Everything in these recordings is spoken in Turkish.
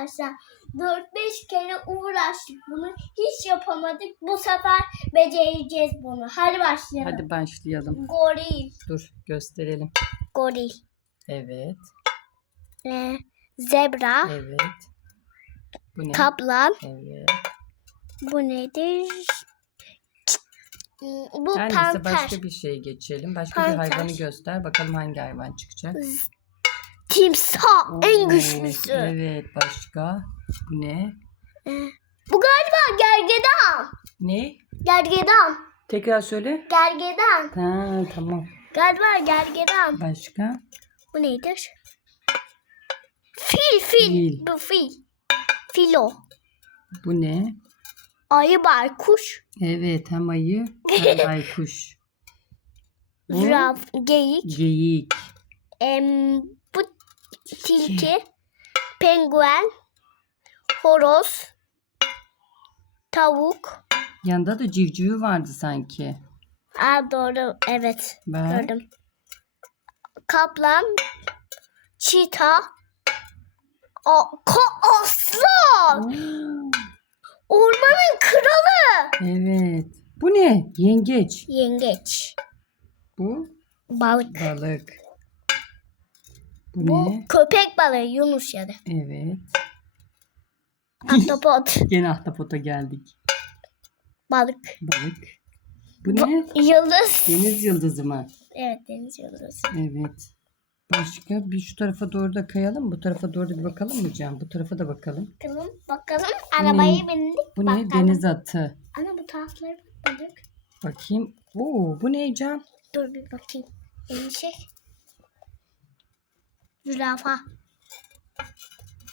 Arkadaşlar 4-5 kere uğraştık bunu. Hiç yapamadık. Bu sefer becereceğiz bunu. Hadi başlayalım. Hadi başlayalım. Goril. Dur gösterelim. Goril. Evet. Ee, zebra. Evet. Bu ne? Kaplan. Evet. Bu nedir? Bu Her neyse panter. başka bir şeye geçelim. Başka bir Panter. hayvanı göster. Bakalım hangi hayvan çıkacak. Timsah. En güçlüsü. Evet başka. Bu ne? Ee, bu galiba gergedan. Ne? Gergedan. Tekrar söyle. Gergedan. Ha, tamam. Galiba gergedan. Başka? Bu nedir? Fil, fil. Fil. Bu fil. Filo. Bu ne? Ayı baykuş. Evet hem ayı hem baykuş. Bu Züraf, geyik. Geyik. Em, tilki. Penguen. Horoz. Tavuk. Yanında da civcivi vardı sanki. Aa doğru. Evet. Bak. Gördüm. Kaplan. Çita. O, ko aslan. Oo, Ormanın kralı. Evet. Bu ne? Yengeç. Yengeç. Bu Balık. balık. Bu, Bu ne? köpek balığı Yunus ya da. Evet. Ahtapot. Gene ahtapota geldik. Balık. Balık. Bu ne? Yıldız. Deniz yıldızı mı? Evet deniz yıldızı. Evet. Başka bir şu tarafa doğru da kayalım. Bu tarafa doğru da bir bakalım mı Can? Bu tarafa da bakalım. Bakalım bakalım. Arabaya bindik. Bu ne? bakalım. Deniz atı. Ana bu tarafları balık. Bakayım. Oo, bu ne Can? Dur bir bakayım. Elini çek. Zürafa.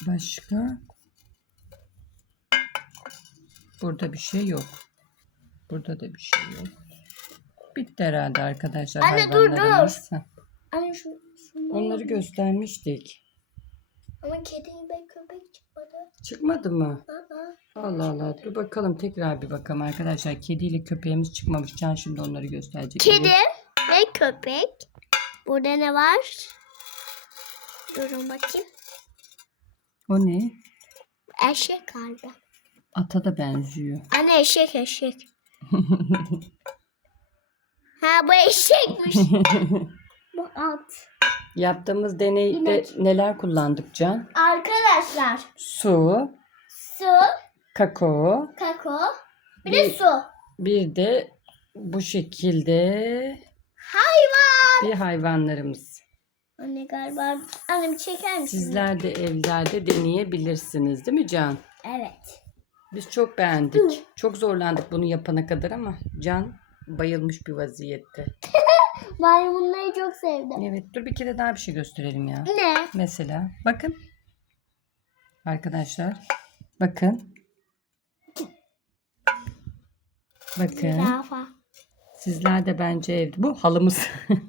Başka? Burada bir şey yok. Burada da bir şey yok. Bitti herhalde arkadaşlar Anne, dur, dur. Heh, Ana şu. şu Onları göstermiştik. Ama kedi ve köpek çıkmadı. Çıkmadı mı? Aa. Allah Allah. Dur bakalım tekrar bir bakalım arkadaşlar. Kediyle köpeğimiz çıkmamış. Can şimdi onları gösterecek. Kedi ve köpek. Burada ne var? Durun bakayım. O ne? Eşek galiba. Ata da benziyor. Anne eşek eşek. ha bu eşekmiş. bu at. Yaptığımız deneyde İnek. neler kullandık Can? Arkadaşlar Su, su, kakao, kakao, bir de Bir- su. bir de bu şekilde Hayvan. bir hayvanlarımız. Anne galiba annem çeker misin? Sizler de evlerde deneyebilirsiniz değil mi Can? Evet. Biz çok beğendik. Çok zorlandık bunu yapana kadar ama Can bayılmış bir vaziyette. Maymunları çok sevdim. Evet dur bir kere daha bir şey gösterelim ya. Ne? Mesela bakın. Arkadaşlar bakın. Bakın. Zürafa. Sizler de bence evde. Bu halımız.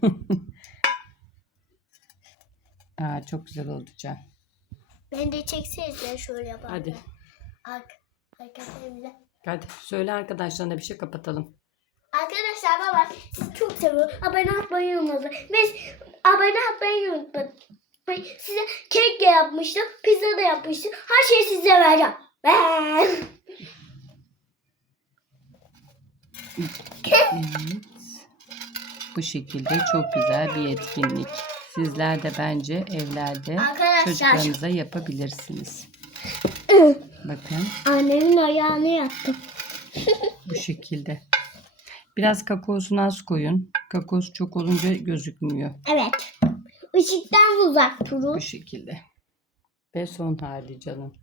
Aa, çok güzel oldu Can. Beni de çekseniz de şöyle yapalım. Hadi. Ark arkadaşlar bize. Hadi söyle arkadaşlarına bir şey kapatalım. Arkadaşlar baba sizi çok seviyorum. Abone olmayı unutmayın. Ve abone olmayı unutmayın. Ben Size kek de yapmıştım. Pizza da yapmıştım. Her şeyi size vereceğim. Ben. Evet. Bu şekilde çok güzel bir etkinlik. Sizler de bence evlerde Arkadaşlar. çocuklarınıza yapabilirsiniz. Bakın Annemin ayağını yattım. bu şekilde. Biraz kakaosunu az koyun. Kakaosu çok olunca gözükmüyor. Evet. Işıktan uzak durun. Bu şekilde. Ve son hali canım.